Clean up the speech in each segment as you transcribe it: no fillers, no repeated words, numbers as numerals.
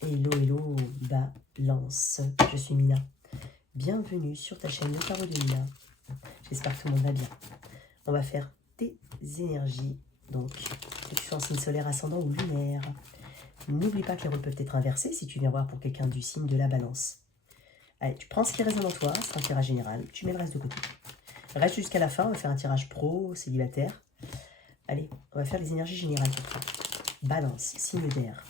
Hello, hello, Balance. Je suis Mina. Bienvenue sur ta chaîne Le Tarot de Mina. J'espère que tout le monde va bien. On va faire tes énergies. Donc, que tu sois en signe solaire, ascendant ou lunaire. N'oublie pas que les rôles peuvent être inversés si tu viens voir pour quelqu'un du signe de la Balance. Allez, tu prends ce qui résonne en toi, c'est un tirage général. Tu mets le reste de côté. Reste jusqu'à la fin, on va faire un tirage pro, célibataire. Allez, on va faire les énergies générales pour toi. Balance, signe d'air.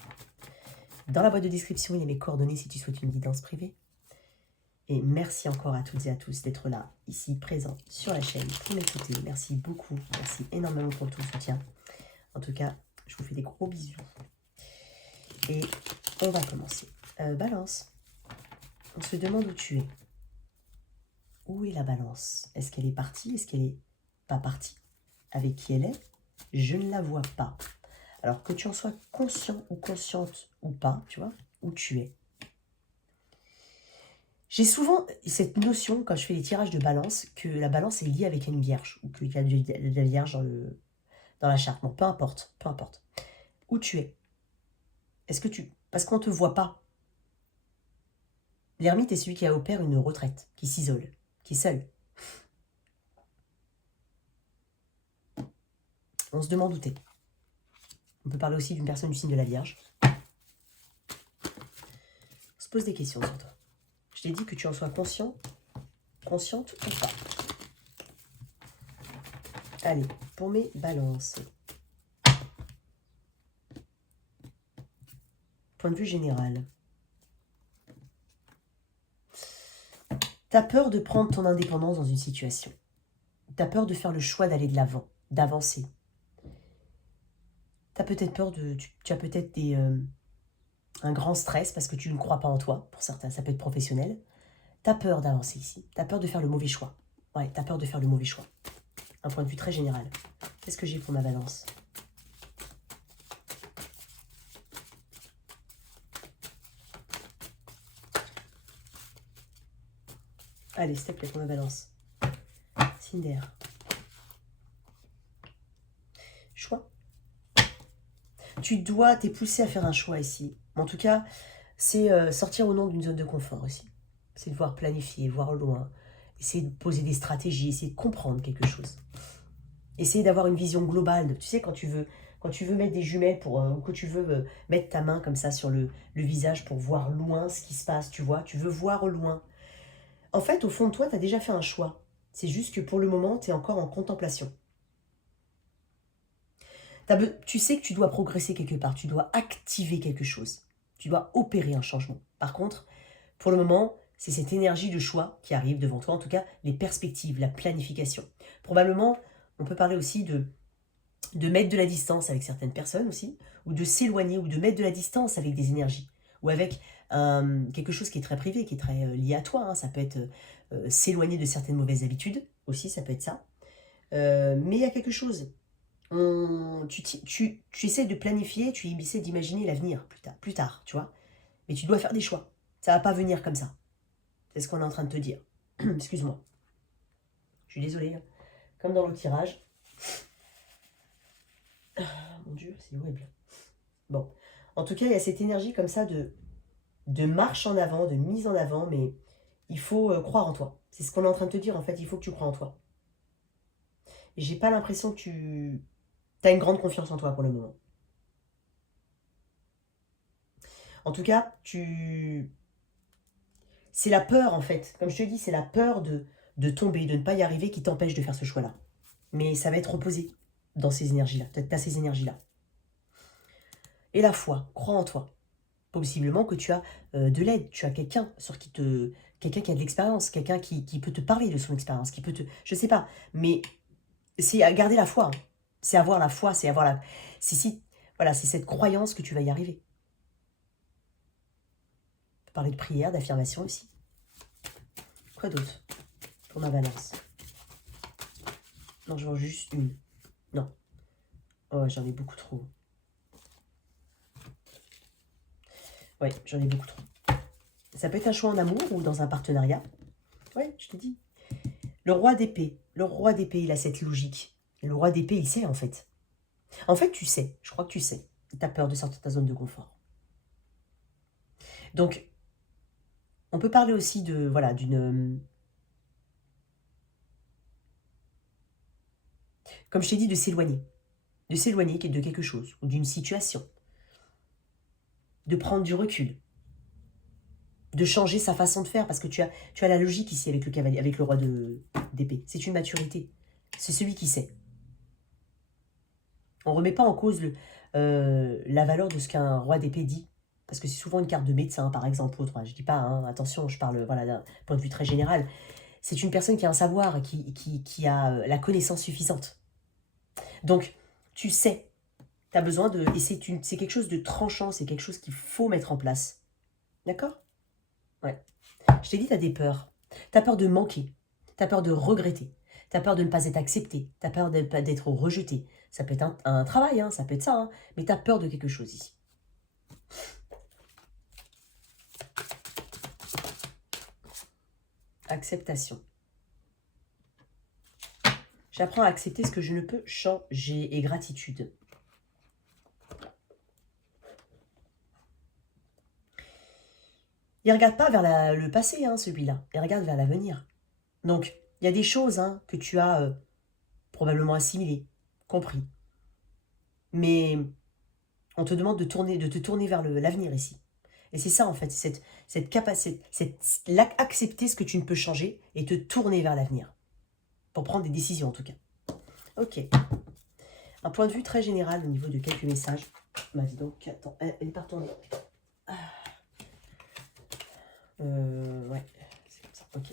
Dans la boîte de description, il y a mes coordonnées si tu souhaites une guidance privée. Et merci encore à toutes et à tous d'être là, ici, présents sur la chaîne, pour m'écouter. Merci beaucoup, merci énormément pour tout le soutien. En tout cas, je vous fais des gros bisous. Et on va commencer. Balance, on se demande où tu es. Où est la Balance? Est-ce qu'elle est partie? Est-ce qu'elle n'est pas partie? Avec qui elle est? Je ne la vois pas. Alors que tu en sois conscient ou consciente ou pas, tu vois, où tu es. J'ai souvent cette notion, quand je fais les tirages de Balance, que la Balance est liée avec une Vierge, ou qu'il y a de la Vierge dans la charte. Bon, peu importe, peu importe. Où tu es. Est-ce que tu... Parce qu'on ne te voit pas. L'ermite est celui qui opère une retraite, qui s'isole, qui est seul. On se demande où t'es. On peut parler aussi d'une personne du signe de la Vierge. On se pose des questions sur toi. Je t'ai dit que tu en sois conscient, consciente ou pas. Allez, pour mes balances. Point de vue général. T'as peur de prendre ton indépendance dans une situation. T'as peur de faire le choix d'aller de l'avant, d'avancer. T'as peut-être peur de... Tu as peut-être un grand stress parce que tu ne crois pas en toi. Pour certains, ça peut être professionnel. T'as peur d'avancer ici. T'as peur de faire le mauvais choix. Ouais, t'as peur de faire le mauvais choix. Un point de vue très général. Qu'est-ce que j'ai pour ma balance? Allez, s'il te plaît, pour ma balance. Cinder. Choix. T'es poussé à faire un choix ici. En tout cas, c'est sortir au nom d'une zone de confort aussi. C'est de voir planifier, voir loin, essayer de poser des stratégies, essayer de comprendre quelque chose. Essayer d'avoir une vision globale. Tu sais, quand tu veux mettre des jumelles ou que tu veux mettre ta main comme ça sur le visage pour voir loin ce qui se passe, tu vois, tu veux voir loin. En fait, au fond de toi, tu as déjà fait un choix. C'est juste que pour le moment, tu es encore en contemplation. Tu sais que tu dois progresser quelque part, tu dois activer quelque chose, tu dois opérer un changement. Par contre, pour le moment, c'est cette énergie de choix qui arrive devant toi, en tout cas les perspectives, la planification. Probablement, on peut parler aussi de mettre de la distance avec certaines personnes aussi, ou de s'éloigner, ou de mettre de la distance avec des énergies, ou avec quelque chose qui est très privé, qui est très lié à toi. Hein. Ça peut être s'éloigner de certaines mauvaises habitudes, aussi, ça peut être ça. Mais il y a quelque chose. Tu essaies de planifier, tu essaies d'imaginer l'avenir plus tard, tu vois. Mais tu dois faire des choix. Ça va pas venir comme ça. C'est ce qu'on est en train de te dire. Excuse-moi. Je suis désolée. Hein. Comme dans le tirage. Ah, mon Dieu, c'est horrible. Bon. En tout cas, il y a cette énergie comme ça de marche en avant, de mise en avant, mais il faut croire en toi. C'est ce qu'on est en train de te dire, en fait. Il faut que tu crois en toi. Et j'ai pas l'impression que tu as une grande confiance en toi pour le moment. En tout cas, c'est la peur, en fait. Comme je te dis, c'est la peur de tomber, de ne pas y arriver qui t'empêche de faire ce choix-là. Mais ça va être reposé dans ces énergies-là. Tu as ces énergies-là. Et la foi, crois en toi. Possiblement que tu as de l'aide, tu as quelqu'un quelqu'un qui a de l'expérience, quelqu'un qui peut te parler de son expérience, qui peut te... Je sais pas, mais c'est à garder la foi. Hein. C'est avoir la foi, c'est avoir la... Voilà, c'est cette croyance que tu vas y arriver. On peut parler de prière, d'affirmation aussi. Quoi d'autre pour ma balance? Non, j'en veux juste une. Non. Oh, j'en ai beaucoup trop. Ouais, j'en ai beaucoup trop. Ça peut être un choix en amour ou dans un partenariat. Ouais, je te dis. Le roi d'épée. Le roi d'épée, il a cette logique. Le roi d'épée, il sait en fait. En fait, tu sais. Je crois que tu sais. Tu as peur de sortir de ta zone de confort. Donc, on peut parler aussi de, voilà, d'une... Comme je t'ai dit, de s'éloigner. De s'éloigner de quelque chose ou d'une situation. De prendre du recul. De changer sa façon de faire parce que tu as la logique ici avec le cavalier, avec le roi d'épée. C'est une maturité. C'est celui qui sait. On ne remet pas en cause la valeur de ce qu'un roi d'épée dit. Parce que c'est souvent une carte de médecin, par exemple. Autre. Je ne dis pas, hein, attention, je parle voilà, d'un point de vue très général. C'est une personne qui a un savoir, qui a la connaissance suffisante. Donc, tu sais, tu as besoin de... Et c'est quelque chose de tranchant, c'est quelque chose qu'il faut mettre en place. D'accord? Ouais. Je t'ai dit, tu as des peurs. Tu as peur de manquer. Tu as peur de regretter. Tu as peur de ne pas être accepté. Tu as peur d'être rejeté. Ça peut être un travail, hein, ça peut être ça. Hein, mais tu as peur de quelque chose ici. Acceptation. J'apprends à accepter ce que je ne peux changer. Et gratitude. Il ne regarde pas vers le passé, hein, celui-là. Il regarde vers l'avenir. Donc, il y a des choses hein, que tu as probablement assimilées, compris. Mais on te demande de te tourner vers l'avenir ici. Et c'est ça, en fait, cette capacité, accepter ce que tu ne peux changer et te tourner vers l'avenir. Pour prendre des décisions, en tout cas. Ok. Un point de vue très général au niveau de quelques messages. Bah, dis donc, attends, elle est pas retournée. Ouais, c'est comme ça, ok.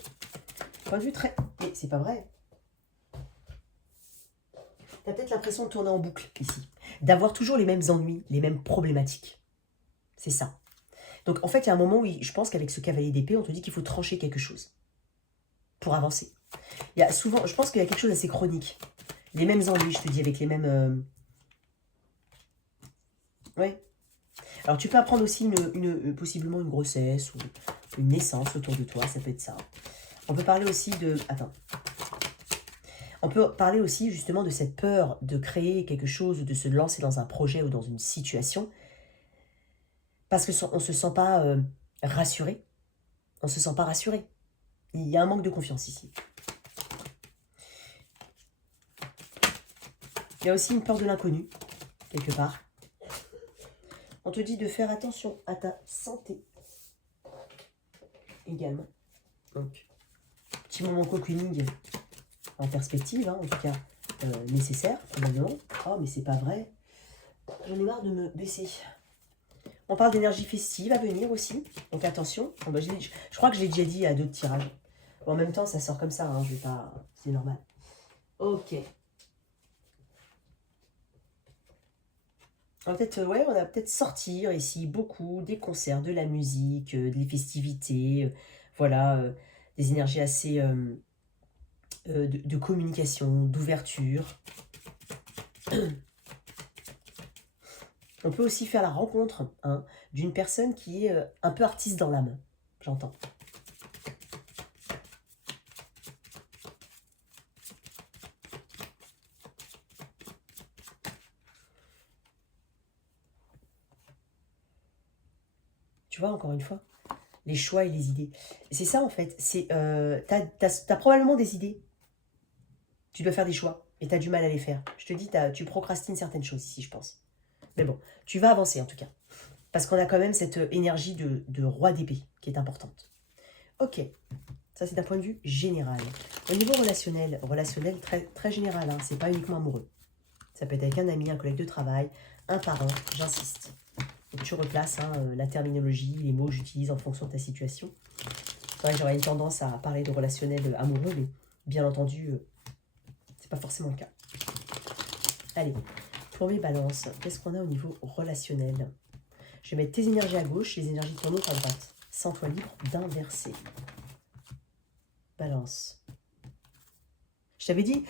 Point de vue très... Mais c'est pas vrai. T'as peut-être l'impression de tourner en boucle, ici. D'avoir toujours les mêmes ennuis, les mêmes problématiques. C'est ça. Donc, en fait, il y a un moment où je pense qu'avec ce cavalier d'épée, on te dit qu'il faut trancher quelque chose pour avancer. Il y a souvent, je pense qu'il y a quelque chose d'assez chronique. Les mêmes ennuis, je te dis, avec les mêmes... Ouais. Alors, tu peux apprendre aussi possiblement une grossesse ou une naissance autour de toi, ça peut être ça. On peut parler aussi de... Attends. On peut parler aussi justement de cette peur de créer quelque chose, de se lancer dans un projet ou dans une situation, parce qu'on ne se sent pas rassuré. On ne se sent pas rassuré. Il y a un manque de confiance ici. Il y a aussi une peur de l'inconnu, quelque part. On te dit de faire attention à ta santé également. Donc, petit moment cocooning en perspective, hein, en tout cas nécessaire, probablement. Oh, mais c'est pas vrai. J'en ai marre de me baisser. On parle d'énergie festive à venir aussi. Donc attention. Bon, bah, je crois que je l'ai déjà dit à d'autres tirages. Bon, en même temps, ça sort comme ça. Hein, je vais pas... C'est normal. Ok. On va peut-être sortir ici beaucoup des concerts, de la musique, des festivités. Voilà, des énergies assez de communication, d'ouverture. On peut aussi faire la rencontre hein, d'une personne qui est un peu artiste dans l'âme, j'entends. Tu vois, encore une fois, les choix et les idées. C'est ça, en fait. T'as probablement des idées. Tu dois faire des choix et tu as du mal à les faire. Je te dis, tu procrastines certaines choses ici, je pense. Mais bon, tu vas avancer, en tout cas. Parce qu'on a quand même cette énergie de roi d'épée qui est importante. Ok, ça c'est d'un point de vue général. Au niveau relationnel très, très général, hein, c'est pas uniquement amoureux. Ça peut être avec un ami, un collègue de travail, un parent, j'insiste. Donc tu replaces hein, la terminologie, les mots que j'utilise en fonction de ta situation. C'est vrai que j'aurais une tendance à parler de relationnel amoureux, mais bien entendu, c'est pas forcément le cas. Allez, pour mes balances, qu'est-ce qu'on a au niveau relationnel? Je vais mettre tes énergies à gauche, les énergies de ton autre à droite. Sens-toi libre d'inverser. Balance. Je t'avais dit,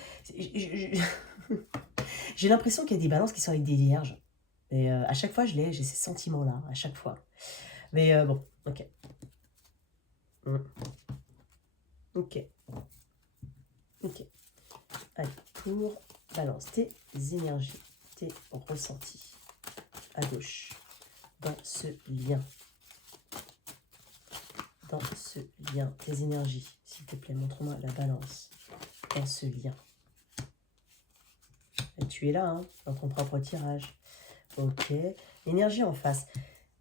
j'ai l'impression qu'il y a des balances qui sont avec des vierges. Et à chaque fois, j'ai ces sentiments-là, à chaque fois. Mais bon, ok. Ok. Ok. Allez, pour balance, tes énergies, tes ressentis à gauche dans ce lien. dans ce lien, tes énergies, s'il te plaît, montre-moi la balance dans ce lien. Et tu es là, hein, dans ton propre tirage. Ok, énergie en face.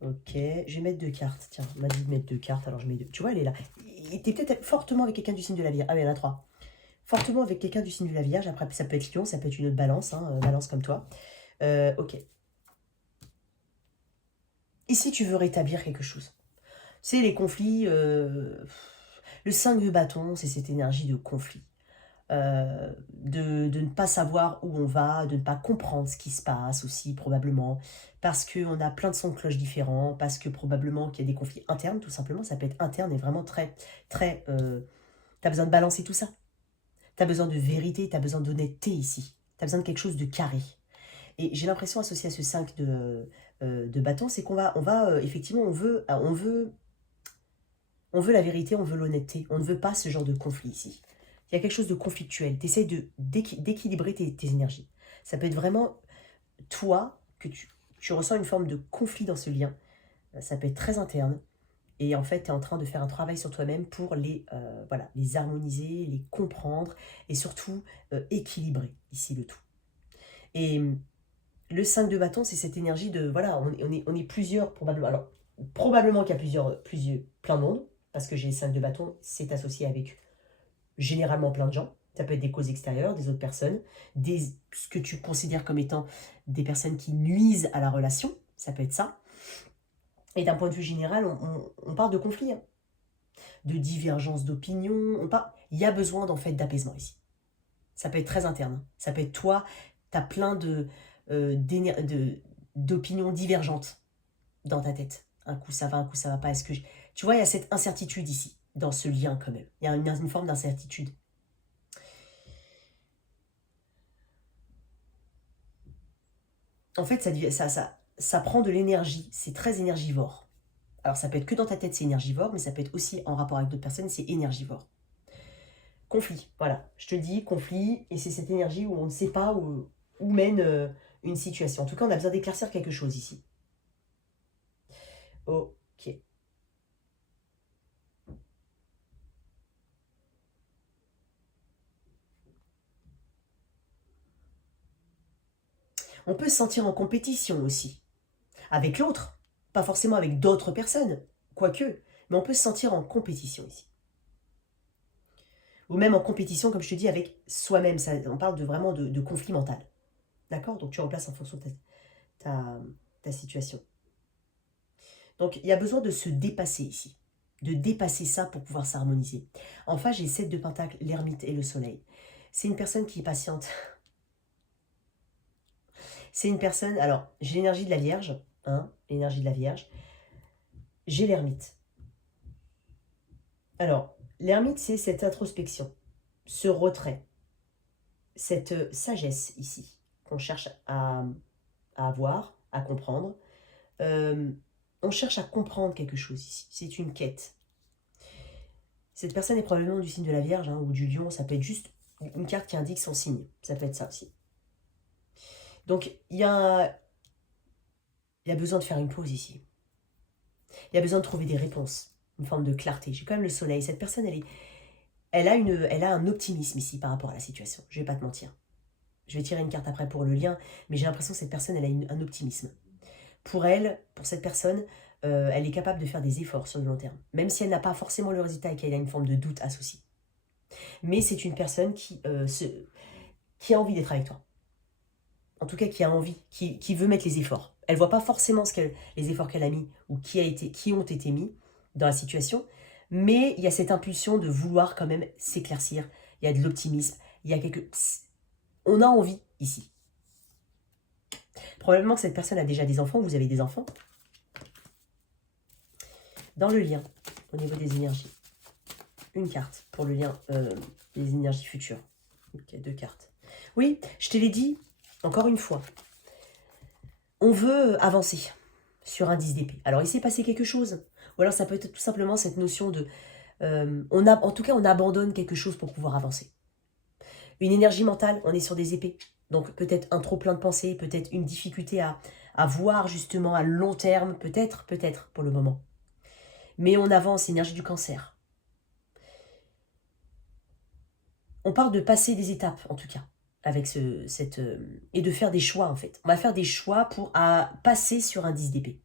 Ok, je vais mettre 2 cartes. Tiens, on m'a dit de mettre 2 cartes, alors je mets 2. Tu vois, elle est là. Tu es peut-être fortement avec quelqu'un du signe de la Vierge. Ah oui, il y en a 3. Fortement avec quelqu'un du signe de la Vierge. Après, ça peut être Lion, ça peut être une autre balance, hein, balance comme toi. Ok. Ici, tu veux rétablir quelque chose. C'est les conflits. Le 5 de bâton, c'est cette énergie de conflit. De ne pas savoir où on va, de ne pas comprendre ce qui se passe aussi, probablement, parce qu'on a plein de sons de cloche différents, parce que probablement qu'il y a des conflits internes, tout simplement, ça peut être interne et vraiment très, très... t'as besoin de balancer tout ça. T'as besoin de vérité, t'as besoin d'honnêteté ici. T'as besoin de quelque chose de carré. Et j'ai l'impression, associé à ce 5 de bâton, c'est qu'on va effectivement, on veut la vérité, on veut l'honnêteté. On ne veut pas ce genre de conflit ici. Il y a quelque chose de conflictuel. Tu essaies d'équilibrer tes énergies. Ça peut être vraiment toi, que tu ressens une forme de conflit dans ce lien. Ça peut être très interne. Et en fait, tu es en train de faire un travail sur toi-même pour voilà, les harmoniser, les comprendre et surtout équilibrer ici le tout. Et le 5 de bâton, c'est cette énergie de, voilà, on est plusieurs probablement. Alors, probablement qu'il y a plein de monde, parce que j'ai 5 de bâton, c'est associé avec généralement plein de gens. Ça peut être des causes extérieures, des autres personnes, ce que tu considères comme étant des personnes qui nuisent à la relation, ça peut être ça. Et d'un point de vue général, on parle de conflit, hein, de divergence d'opinion. Il y a besoin d'en fait d'apaisement ici. Ça peut être très interne. Ça peut être toi, tu as plein d'opinions divergentes dans ta tête. Un coup ça va pas. Tu vois, il y a cette incertitude ici, dans ce lien quand même. Il y a une forme d'incertitude. En fait, ça prend de l'énergie. C'est très énergivore. Alors, ça peut être que dans ta tête, c'est énergivore, mais ça peut être aussi en rapport avec d'autres personnes, c'est énergivore. Conflit, voilà. Je te dis, conflit, et c'est cette énergie où on ne sait pas où mène une situation. En tout cas, on a besoin d'éclaircir quelque chose ici. Ok. On peut se sentir en compétition aussi, avec l'autre, pas forcément avec d'autres personnes, quoique, mais on peut se sentir en compétition ici. Ou même en compétition, comme je te dis, avec soi-même. On parle vraiment de conflit mental. D'accord? Donc tu remplaces en fonction de ta situation. Donc il y a besoin de se dépasser ici. De dépasser ça pour pouvoir s'harmoniser. Enfin, j'ai 7 de Pentacle, l'ermite et le soleil. C'est une personne qui est patiente. C'est une personne... Alors, j'ai l'énergie de la Vierge. Hein, l'énergie de la Vierge. J'ai l'ermite. Alors, l'ermite, c'est cette introspection. Ce retrait. Cette sagesse ici qu'on cherche à avoir, à comprendre. On cherche à comprendre quelque chose ici. C'est une quête. Cette personne est probablement du signe de la Vierge, hein, ou du Lion. Ça peut être juste une carte qui indique son signe. Ça peut être ça aussi. Donc, il y a besoin de faire une pause ici. Il y a besoin de trouver des réponses. Une forme de clarté. J'ai quand même le soleil. Cette personne, elle a un optimisme ici par rapport à la situation. Je vais pas te mentir. Je vais tirer une carte après pour le lien, mais j'ai l'impression que cette personne, elle a un optimisme. Pour elle, pour cette personne, elle est capable de faire des efforts sur le long terme. Même si elle n'a pas forcément le résultat et qu'elle a une forme de doute associée. Mais c'est une personne qui a envie d'être avec toi. En tout cas, qui a envie, qui veut mettre les efforts. Elle ne voit pas forcément les efforts qu'elle a mis ou qui ont été mis dans la situation, mais il y a cette impulsion de vouloir quand même s'éclaircir. Il y a de l'optimisme. On a envie ici. Probablement que cette personne a déjà des enfants, vous avez des enfants. Dans le lien, au niveau des énergies, une carte pour le lien des énergies futures. Ok, 2 cartes. Oui, je te l'ai dit, encore une fois, on veut avancer sur un 10 d'épée. Alors, il s'est passé quelque chose. Ou alors, ça peut être tout simplement cette notion de... en tout cas, on abandonne quelque chose pour pouvoir avancer. Une énergie mentale, on est sur des épées. Donc, peut-être un trop plein de pensées, peut-être une difficulté à voir justement à long terme, peut-être, pour le moment. Mais on avance, énergie du cancer. On parle de passer des étapes, en tout cas, avec et de faire des choix, en fait. On va faire des choix pour passer sur un 10 d'épée.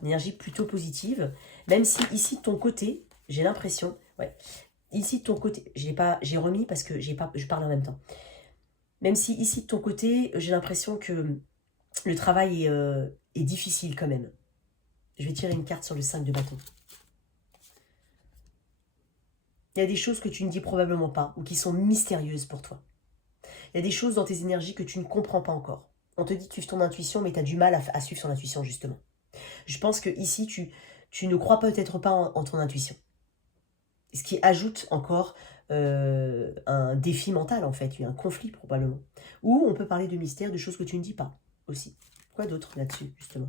Une énergie plutôt positive, même si ici, de ton côté, j'ai l'impression... Ouais, ici, de ton côté, j'ai remis parce que je parle en même temps. Même si ici, de ton côté, j'ai l'impression que le travail est difficile quand même. Je vais tirer une carte sur le 5 de bâton. Il y a des choses que tu ne dis probablement pas ou qui sont mystérieuses pour toi. Il y a des choses dans tes énergies que tu ne comprends pas encore. On te dit de suivre ton intuition, mais tu as du mal à suivre ton intuition, justement. Je pense que ici, tu ne crois peut-être pas en ton intuition. Ce qui ajoute encore un défi mental, en fait, un conflit probablement. Ou on peut parler de mystère, de choses que tu ne dis pas aussi. Quoi d'autre là-dessus, justement?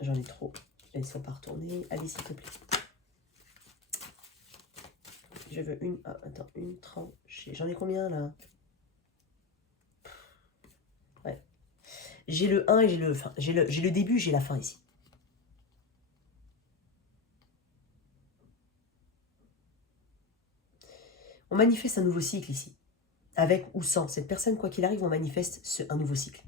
J'en ai trop. Elles ne sont pas retournées. Allez, s'il te plaît. Je veux une... Ah, attends, une tranchée. J'en ai combien, là? Ouais. J'ai le 1 et j'ai le... Enfin, j'ai le début, j'ai la fin, ici. On manifeste un nouveau cycle, ici. Avec ou sans. Cette personne, quoi qu'il arrive, on manifeste un nouveau cycle.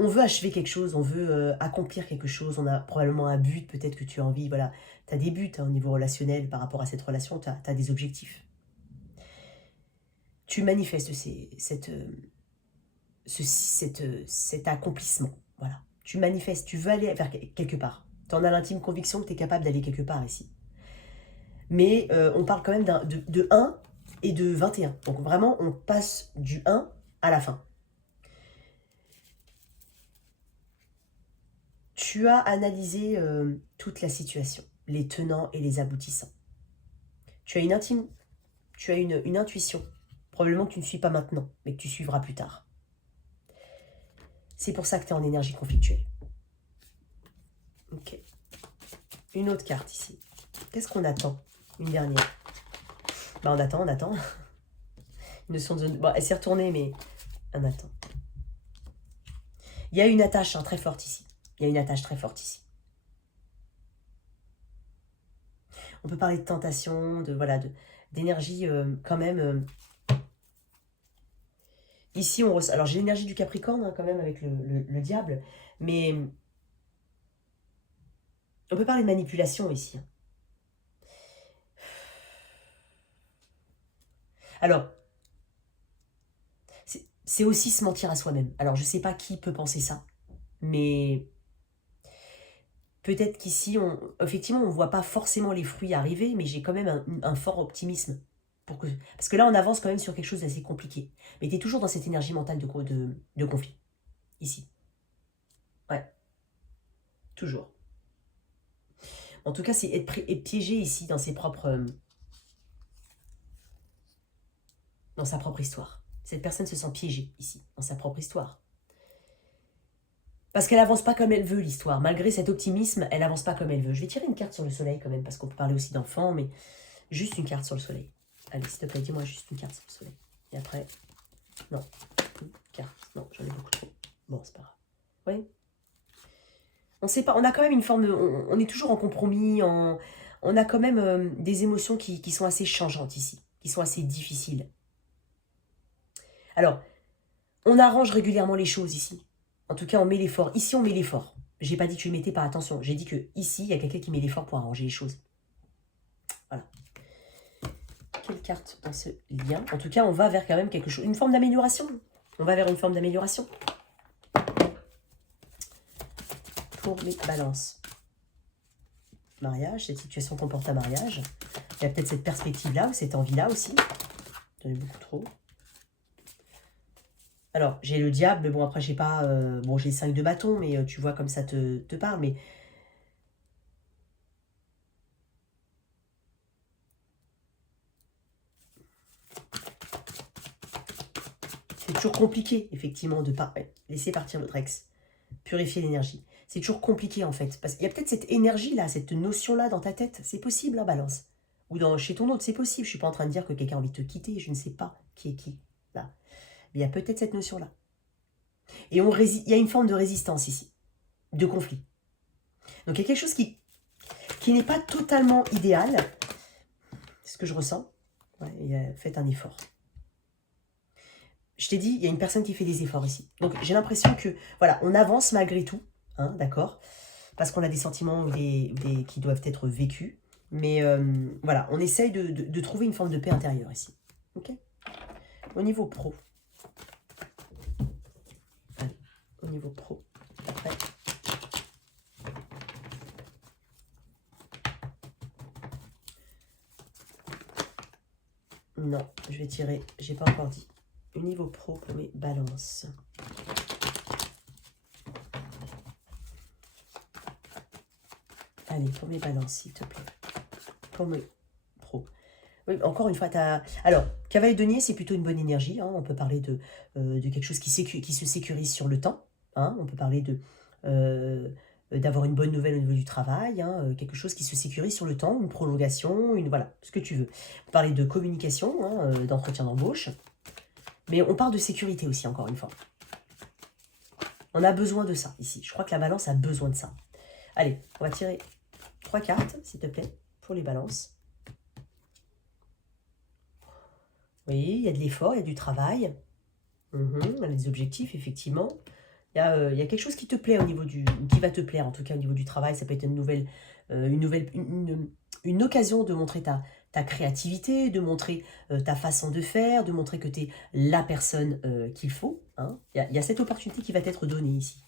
On veut achever quelque chose, on veut accomplir quelque chose, on a probablement un but, peut-être que tu as envie, voilà. Tu as des buts au niveau relationnel par rapport à cette relation, tu as des objectifs. Tu manifestes cet accomplissement, voilà. Tu manifestes, tu veux aller vers quelque part. Tu en as l'intime conviction que tu es capable d'aller quelque part ici. Mais on parle quand même de 1 et de 21. Donc vraiment, on passe du 1 à la fin. Tu as analysé toute la situation, les tenants et les aboutissants. Tu as une intuition, probablement que tu ne suis pas maintenant, mais que tu suivras plus tard. C'est pour ça que tu es en énergie conflictuelle. Ok. Une autre carte ici. Qu'est-ce qu'on attend? Une dernière. Bah on attend. Une notion de... Bon, elle s'est retournée, mais on attend. Il y a une attache très forte ici. Il y a une attache très forte ici. On peut parler de tentation, d'énergie quand même. Ici, on ressent... Alors, j'ai l'énergie du Capricorne quand même avec le diable, mais on peut parler de manipulation ici. Alors, c'est aussi se mentir à soi-même. Alors, je ne sais pas qui peut penser ça, mais peut-être qu'ici, effectivement, on ne voit pas forcément les fruits arriver, mais j'ai quand même un fort optimisme. Parce que là, on avance quand même sur quelque chose d'assez compliqué. Mais tu es toujours dans cette énergie mentale de conflit. Ici. Ouais. Toujours. En tout cas, c'est être piégé ici dans sa propre histoire. Cette personne se sent piégée ici, dans sa propre histoire. Parce qu'elle avance pas comme elle veut, l'histoire. Malgré cet optimisme, elle avance pas comme elle veut. Je vais tirer une carte sur le soleil quand même, parce qu'on peut parler aussi d'enfants, mais juste une carte sur le soleil. Allez, s'il te plaît, dis-moi juste une carte sur le soleil. Et après, non, une carte. Non, j'en ai beaucoup trop. Bon, c'est pas grave. Oui. On sait pas, on a quand même une forme de... On est toujours en compromis, on a quand même des émotions qui sont assez changeantes ici, qui sont assez difficiles. Alors, on arrange régulièrement les choses ici. En tout cas, on met l'effort. Ici, on met l'effort. J'ai pas dit que tu le mettais pas, attention. J'ai dit que ici, il y a quelqu'un qui met l'effort pour arranger les choses. Voilà. Quelle carte dans ce lien? En tout cas, on va vers quand même quelque chose. Une forme d'amélioration. On va vers une forme d'amélioration. Pour les balances. Mariage, cette situation comporte un mariage. Il y a peut-être cette perspective-là ou cette envie-là aussi. J'en ai beaucoup trop. Alors, j'ai le diable, mais bon, après, j'ai pas... bon, j'ai 5 de bâton, mais tu vois comme ça te parle, mais... C'est toujours compliqué, effectivement, de laisser partir votre ex. Purifier l'énergie. C'est toujours compliqué, en fait. Parce qu'il y a peut-être cette énergie-là, cette notion-là dans ta tête. C'est possible, hein, balance. ou chez ton autre, c'est possible. Je ne suis pas en train de dire que quelqu'un a envie de te quitter, je ne sais pas qui est qui, là. Mais il y a peut-être cette notion-là. Et il y a une forme de résistance ici, de conflit. Donc il y a quelque chose qui n'est pas totalement idéal, c'est ce que je ressens. Ouais, faites un effort. Je t'ai dit, il y a une personne qui fait des efforts ici. Donc j'ai l'impression que, voilà, on avance malgré tout, hein, d'accord? Parce qu'on a des sentiments qui doivent être vécus. Mais voilà, on essaye de trouver une forme de paix intérieure ici. Ok? Au niveau pro. Allez, au niveau pro. Après. Non, je vais tirer, j'ai pas encore dit. Au niveau pro pour mes balances. Allez, pour mes balances, s'il te plaît. Pour mes pro. Oui, encore une fois, alors, cavalier de denier, c'est plutôt une bonne énergie. Hein. On peut parler de quelque chose qui se sécurise sur le temps. Hein. On peut parler d'avoir une bonne nouvelle au niveau du travail. Hein. Quelque chose qui se sécurise sur le temps, une prolongation, voilà, ce que tu veux. On peut parler de communication, hein, d'entretien d'embauche. Mais on parle de sécurité aussi, encore une fois. On a besoin de ça, ici. Je crois que la balance a besoin de ça. Allez, on va tirer 3 cartes, s'il te plaît, pour les balances. Oui, il y a de l'effort, il y a du travail. Il y a des objectifs, effectivement. Il y a quelque chose qui te plaît au niveau qui va te plaire, en tout cas, au niveau du travail. Ça peut être une occasion de montrer ta créativité, de montrer ta façon de faire, de montrer que tu es la personne qu'il faut. Hein. Il y a cette opportunité qui va t'être donnée ici.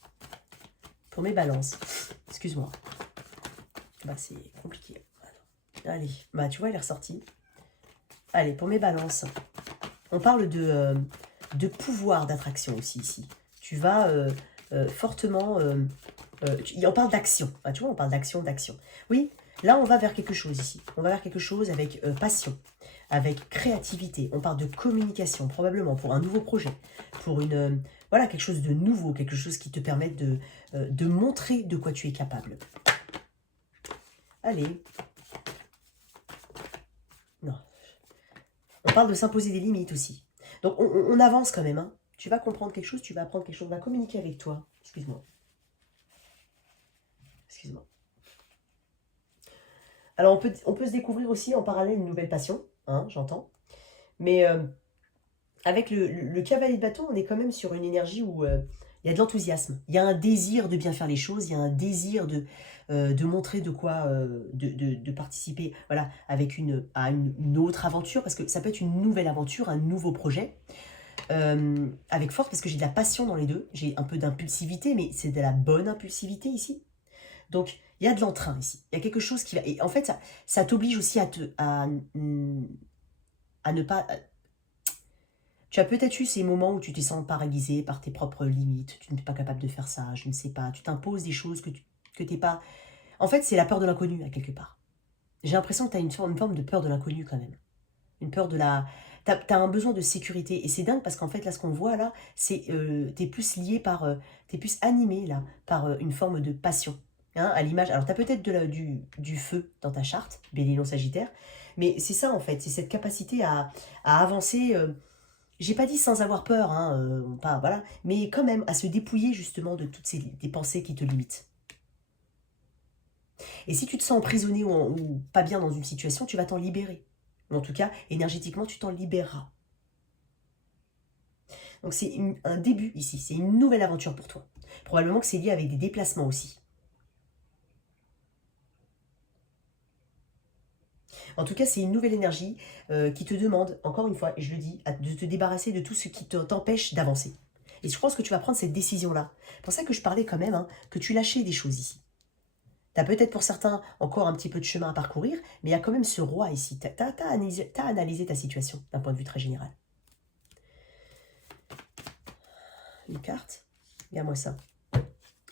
Pour mes balances. Excuse-moi. Bah, c'est compliqué. Allez, bah, tu vois, elle est ressortie. Allez, pour mes balances. On parle de pouvoir d'attraction aussi ici. Tu vas fortement... on parle d'action. Ah, tu vois, on parle d'action. Oui, là, on va vers quelque chose ici. On va vers quelque chose avec passion, avec créativité. On parle de communication, probablement, pour un nouveau projet. Pour voilà, quelque chose de nouveau, quelque chose qui te permette de montrer de quoi tu es capable. Allez. Non. On parle de s'imposer des limites aussi. Donc, on avance quand même. Hein. Tu vas comprendre quelque chose, tu vas apprendre quelque chose, on va communiquer avec toi. Excuse-moi. Excuse-moi. Alors, on peut se découvrir aussi en parallèle une nouvelle passion, hein, j'entends. Mais avec le cavalier de bâton, on est quand même sur une énergie où il y a de l'enthousiasme. Il y a un désir de bien faire les choses, il y a un désir de montrer de quoi, de participer voilà, à une autre aventure, parce que ça peut être une nouvelle aventure, un nouveau projet. Avec force, parce que j'ai de la passion dans les deux, j'ai un peu d'impulsivité, mais c'est de la bonne impulsivité ici. Donc, il y a de l'entrain ici. Il y a quelque chose qui va... Et en fait, ça t'oblige aussi à ne pas... Tu as peut-être eu ces moments où tu te sens paralysé par tes propres limites. Tu n'es pas capable de faire ça, je ne sais pas. Tu t'imposes des choses que tu n'es pas... En fait, c'est la peur de l'inconnu, à quelque part. J'ai l'impression que tu as une forme de peur de l'inconnu, quand même. Une peur de la... Tu as un besoin de sécurité. Et c'est dingue, parce qu'en fait, là, ce qu'on voit, là, c'est... tu es plus lié par... tu es plus animé, là, par une forme de passion. Hein, à l'image, alors tu as peut-être du feu dans ta charte, Bélier non Sagittaire, mais c'est ça en fait, c'est cette capacité à avancer, j'ai pas dit sans avoir peur, hein, pas, voilà, mais quand même à se dépouiller justement de toutes des pensées qui te limitent. Et si tu te sens emprisonné ou pas bien dans une situation, tu vas t'en libérer. Ou en tout cas, énergétiquement, tu t'en libéreras. Donc c'est un début ici, c'est une nouvelle aventure pour toi. Probablement que c'est lié avec des déplacements aussi. En tout cas, c'est une nouvelle énergie qui te demande, encore une fois, et je le dis, de te débarrasser de tout ce qui t'empêche d'avancer. Et je pense que tu vas prendre cette décision-là. C'est pour ça que je parlais quand même, hein, que tu lâchais des choses ici. Tu as peut-être pour certains encore un petit peu de chemin à parcourir, mais il y a quand même ce roi ici. Tu as analysé ta situation d'un point de vue très général. Une carte, regarde-moi ça.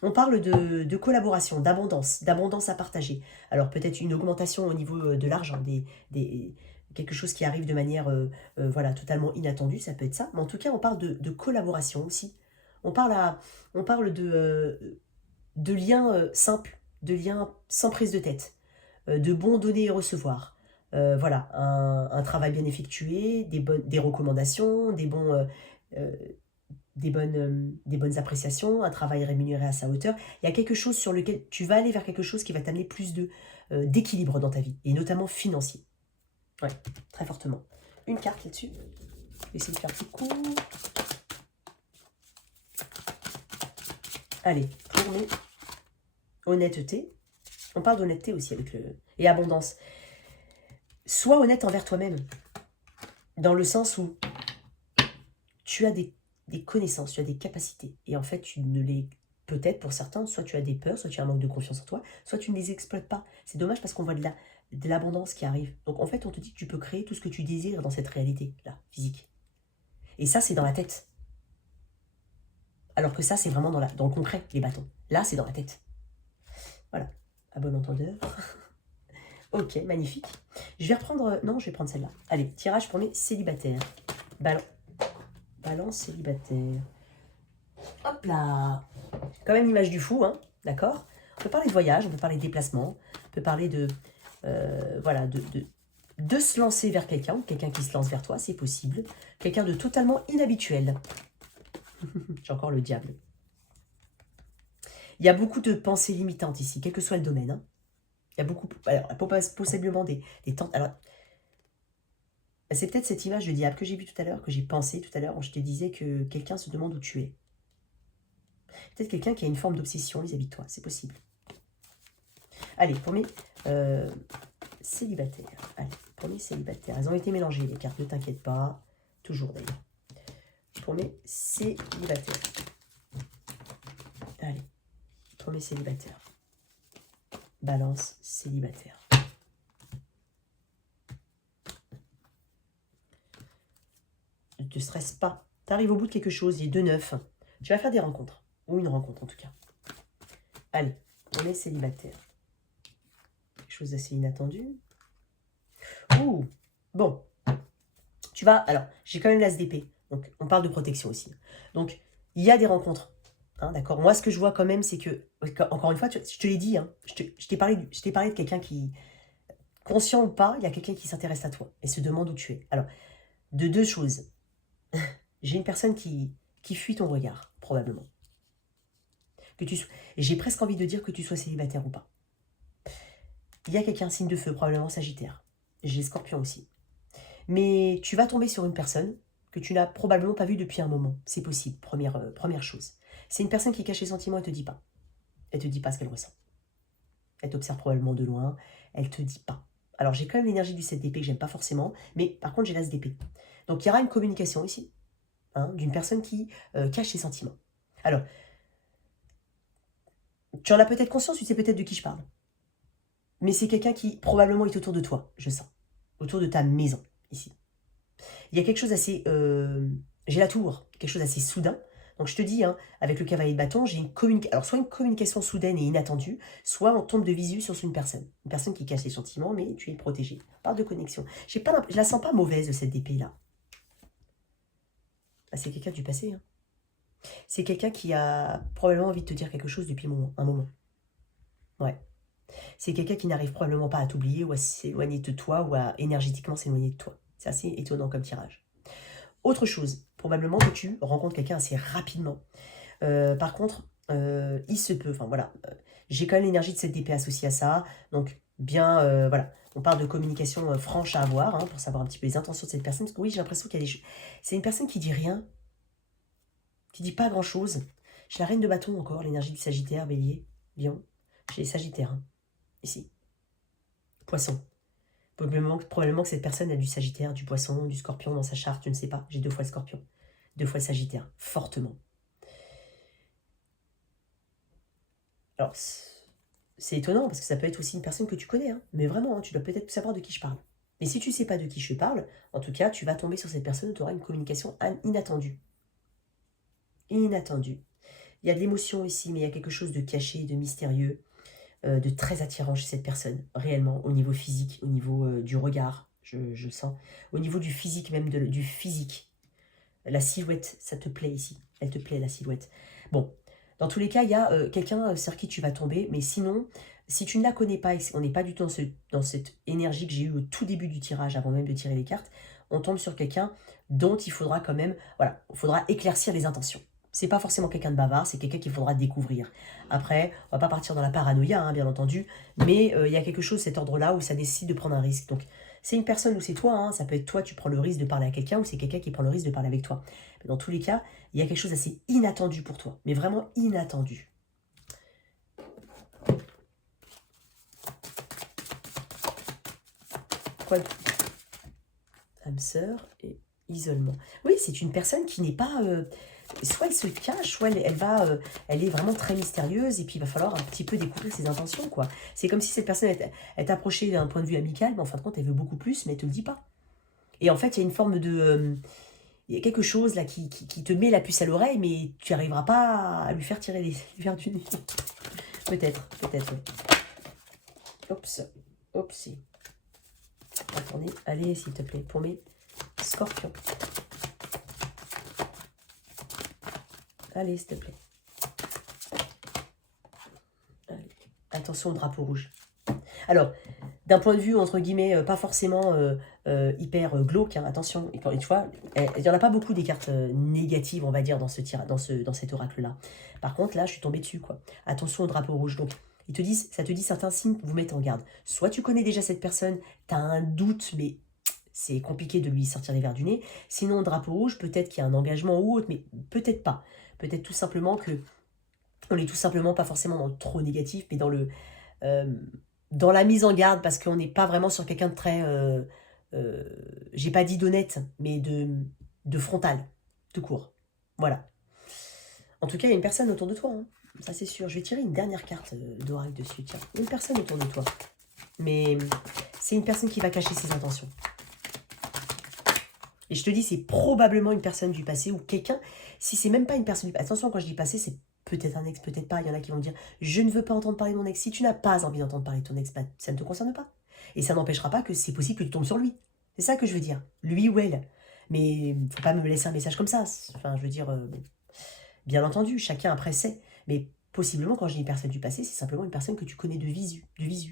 On parle de collaboration, d'abondance à partager. Alors peut-être une augmentation au niveau de l'argent, quelque chose qui arrive de manière voilà, totalement inattendue, ça peut être ça. Mais en tout cas, on parle de collaboration aussi. On parle de liens simples, de liens sans prise de tête, de bons donner et recevoir. voilà, un travail bien effectué, des recommandations, euh, des bonnes appréciations, un travail rémunéré à sa hauteur. Il y a quelque chose sur lequel tu vas aller vers quelque chose qui va t'amener plus d'équilibre dans ta vie, et notamment financier. Ouais, très fortement. Une carte là-dessus. Je vais essayer de faire plus court. Allez, pour mes honnêteté. On parle d'honnêteté aussi avec le... Et abondance. Sois honnête envers toi-même. Dans le sens où tu as des connaissances, tu as des capacités. Et en fait, tu ne les... Peut-être pour certains, soit tu as des peurs, soit tu as un manque de confiance en toi, soit tu ne les exploites pas. C'est dommage parce qu'on voit de l'abondance qui arrive. Donc en fait, on te dit que tu peux créer tout ce que tu désires dans cette réalité-là, physique. Et ça, c'est dans la tête. Alors que ça, c'est vraiment dans le concret, les bâtons. Là, c'est dans la tête. Voilà. À bon entendeur. Ok, magnifique. Je vais reprendre... Non, je vais prendre celle-là. Allez, tirage pour mes célibataires. Balance célibataire. Hop là. Quand même l'image du fou, hein, d'accord. On peut parler de voyage, on peut parler de déplacement, on peut parler de... voilà, de se lancer vers quelqu'un, ou quelqu'un qui se lance vers toi, c'est possible. Quelqu'un de totalement inhabituel. J'ai encore le diable. Il y a beaucoup de pensées limitantes ici, quel que soit le domaine. Hein. Il y a beaucoup... Alors, possiblement des tentes... Alors, c'est peut-être cette image de diable que j'ai vue tout à l'heure, que j'ai pensé tout à l'heure, où je te disais que quelqu'un se demande où tu es. Peut-être quelqu'un qui a une forme d'obsession vis-à-vis de toi, c'est possible. Allez, pour mes célibataires. Allez, pour mes célibataires. Elles ont été mélangées, les cartes, ne t'inquiète pas. Toujours d'ailleurs. Pour mes célibataires. Allez, pour mes célibataires. Balance célibataire. Ne te stresse pas. Tu arrives au bout de quelque chose, il est 2-9. Tu vas faire des rencontres. Ou une rencontre en tout cas. Allez, on est célibataire. Quelque chose d'assez inattendu. Ouh, bon. Tu vas... Alors, j'ai quand même l'as d'épée. Donc, on parle de protection aussi. Donc, il y a des rencontres. Hein, d'accord. Moi, ce que je vois quand même, c'est que... Encore une fois, je te l'ai dit. Hein, je t'ai parlé de quelqu'un qui... Conscient ou pas, il y a quelqu'un qui s'intéresse à toi et se demande où tu es. Alors, de deux choses. J'ai une personne qui fuit ton regard, probablement. Et j'ai presque envie de dire que tu sois célibataire ou pas. Il y a quelqu'un, signe de feu, probablement Sagittaire. J'ai Scorpion aussi. Mais tu vas tomber sur une personne que tu n'as probablement pas vue depuis un moment. C'est possible, première chose. C'est une personne qui cache ses sentiments et ne te dit pas. Elle te dit pas ce qu'elle ressent. Elle t'observe probablement de loin. Elle te dit pas. Alors j'ai quand même l'énergie du 7 d'épée que j'aime pas forcément. Mais par contre j'ai l'as d'épée. Donc il y aura une communication ici. Hein, d'une personne qui cache ses sentiments. Alors, tu en as peut-être conscience, tu sais peut-être de qui je parle. Mais c'est quelqu'un qui probablement est autour de toi, je sens. Autour de ta maison, ici. Il y a quelque chose assez... j'ai la tour, quelque chose d'assez soudain. Donc je te dis, hein, avec le cavalier de bâton, j'ai une communication... Alors soit une communication soudaine et inattendue, soit on tombe de visu sur une personne. Une personne qui cache ses sentiments, mais tu es protégé. On parle de connexion. Je la sens pas mauvaise, cette épée-là. Ah, c'est quelqu'un du passé, hein. C'est quelqu'un qui a probablement envie de te dire quelque chose depuis un moment. Ouais. C'est quelqu'un qui n'arrive probablement pas à t'oublier ou à s'éloigner de toi ou à énergétiquement s'éloigner de toi. C'est assez étonnant comme tirage. Autre chose, probablement que tu rencontres quelqu'un assez rapidement. Par contre, il se peut, enfin voilà, j'ai quand même l'énergie de cette épée associée à ça. Donc bien, voilà, on parle de communication franche à avoir, hein, pour savoir un petit peu les intentions de cette personne. Parce que oui, j'ai l'impression qu'il y a des choses... C'est une personne qui dit rien, qui dit pas grand-chose. J'ai la reine de bâton encore, l'énergie du Sagittaire, Bélier, Lion. J'ai les Sagittaires, hein, ici. Poisson. Probablement que cette personne a du Sagittaire, du Poisson, du Scorpion dans sa charte, je ne sais pas. J'ai 2 fois le Scorpion, 2 fois le Sagittaire, fortement. Alors, c'est étonnant, parce que ça peut être aussi une personne que tu connais, hein, mais vraiment, hein, tu dois peut-être savoir de qui je parle. Mais si tu ne sais pas de qui je parle, en tout cas, tu vas tomber sur cette personne, tu auras une communication inattendue. Inattendue. Il y a de l'émotion ici, mais il y a quelque chose de caché, de mystérieux, de très attirant chez cette personne, réellement, au niveau physique, au niveau du regard, je sens. Au niveau du physique, même du physique. La silhouette, ça te plaît ici. Elle te plaît, la silhouette. Bon, dans tous les cas, il y a quelqu'un sur qui tu vas tomber, mais sinon, si tu ne la connais pas et qu'on n'est pas du tout dans cette énergie que j'ai eue au tout début du tirage, avant même de tirer les cartes, on tombe sur quelqu'un dont il faudra quand même, voilà, il faudra éclaircir les intentions. C'est pas forcément quelqu'un de bavard, c'est quelqu'un qu'il faudra découvrir. Après, on va pas partir dans la paranoïa, hein, bien entendu, mais il y a quelque chose de cet ordre-là où ça décide de prendre un risque. Donc, c'est une personne ou c'est toi, hein, ça peut être toi, tu prends le risque de parler à quelqu'un, ou c'est quelqu'un qui prend le risque de parler avec toi. Mais dans tous les cas, il y a quelque chose d'assez inattendu pour toi, mais vraiment inattendu. Quoi? Âme sœur et isolement. Oui, c'est une personne qui n'est pas... soit elle se cache, soit elle est vraiment très mystérieuse, et puis il va falloir un petit peu découvrir ses intentions, quoi. C'est comme si cette personne, elle t'approchait d'un point de vue amical, mais en fin de compte, elle veut beaucoup plus, mais elle te le dit pas. Et en fait, il y a une forme de... il y a quelque chose là qui te met la puce à l'oreille, mais tu n'arriveras pas à lui faire tirer les verres du nez. Peut-être, peut-être, oui. Oups, oupsie. Attendez, allez, s'il te plaît, pour mes scorpions. Allez, s'il te plaît. Allez. Attention au drapeau rouge. Alors, d'un point de vue, entre guillemets, pas forcément hyper glauque, hein, attention, tu vois, il n'y en a pas beaucoup des cartes négatives, on va dire, dans cet oracle-là. Par contre, là, je suis tombée dessus, quoi. Attention au drapeau rouge. Donc, ça te dit certains signes pour vous mettre en garde. Soit tu connais déjà cette personne, tu as un doute, mais c'est compliqué de lui sortir les verres du nez. Sinon, drapeau rouge, peut-être qu'il y a un engagement ou autre, mais peut-être pas. Peut-être tout simplement que on est tout simplement pas forcément dans le trop négatif, mais dans la mise en garde, parce qu'on n'est pas vraiment sur quelqu'un de très... j'ai pas dit d'honnête, mais de frontal, de court. Voilà. En tout cas, il y a une personne autour de toi, hein. Ça c'est sûr. Je vais tirer une dernière carte d'oracle dessus, tiens. Une personne autour de toi. Mais c'est une personne qui va cacher ses intentions. Et je te dis, c'est probablement une personne du passé ou quelqu'un, si c'est même pas une personne du passé. Attention, quand je dis passé, c'est peut-être un ex, peut-être pas. Il y en a qui vont me dire, je ne veux pas entendre parler de mon ex. Si tu n'as pas envie d'entendre parler de ton ex, ça ne te concerne pas. Et ça n'empêchera pas que c'est possible que tu tombes sur lui. C'est ça que je veux dire. Lui ou elle. Mais faut pas me laisser un message comme ça. Enfin, je veux dire, bien entendu, chacun après sait. Mais possiblement, quand je dis personne du passé, c'est simplement une personne que tu connais de visu.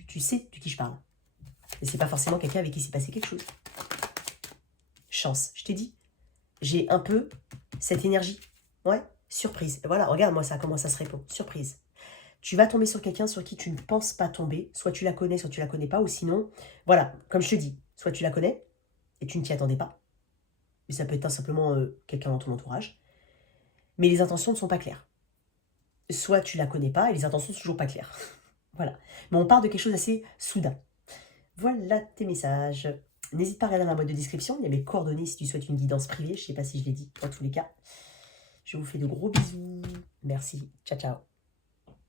Tu sais de qui je parle. Et c'est pas forcément quelqu'un avec qui s'est passé quelque chose. Chance, je t'ai dit. J'ai un peu cette énergie. Ouais, surprise. Et voilà, regarde-moi ça, comment ça se répond. Surprise. Tu vas tomber sur quelqu'un sur qui tu ne penses pas tomber. Soit tu la connais, soit tu la connais pas. Ou sinon, voilà, comme je te dis, soit tu la connais et tu ne t'y attendais pas. Mais ça peut être simplement quelqu'un dans ton entourage. Mais les intentions ne sont pas claires. Soit tu la connais pas et les intentions sont toujours pas claires. Voilà. Mais on part de quelque chose d'assez soudain. Voilà tes messages. N'hésite pas à regarder dans la boîte de description. Il y a mes coordonnées si tu souhaites une guidance privée. Je ne sais pas si je l'ai dit. Dans tous les cas, je vous fais de gros bisous. Merci. Ciao, ciao.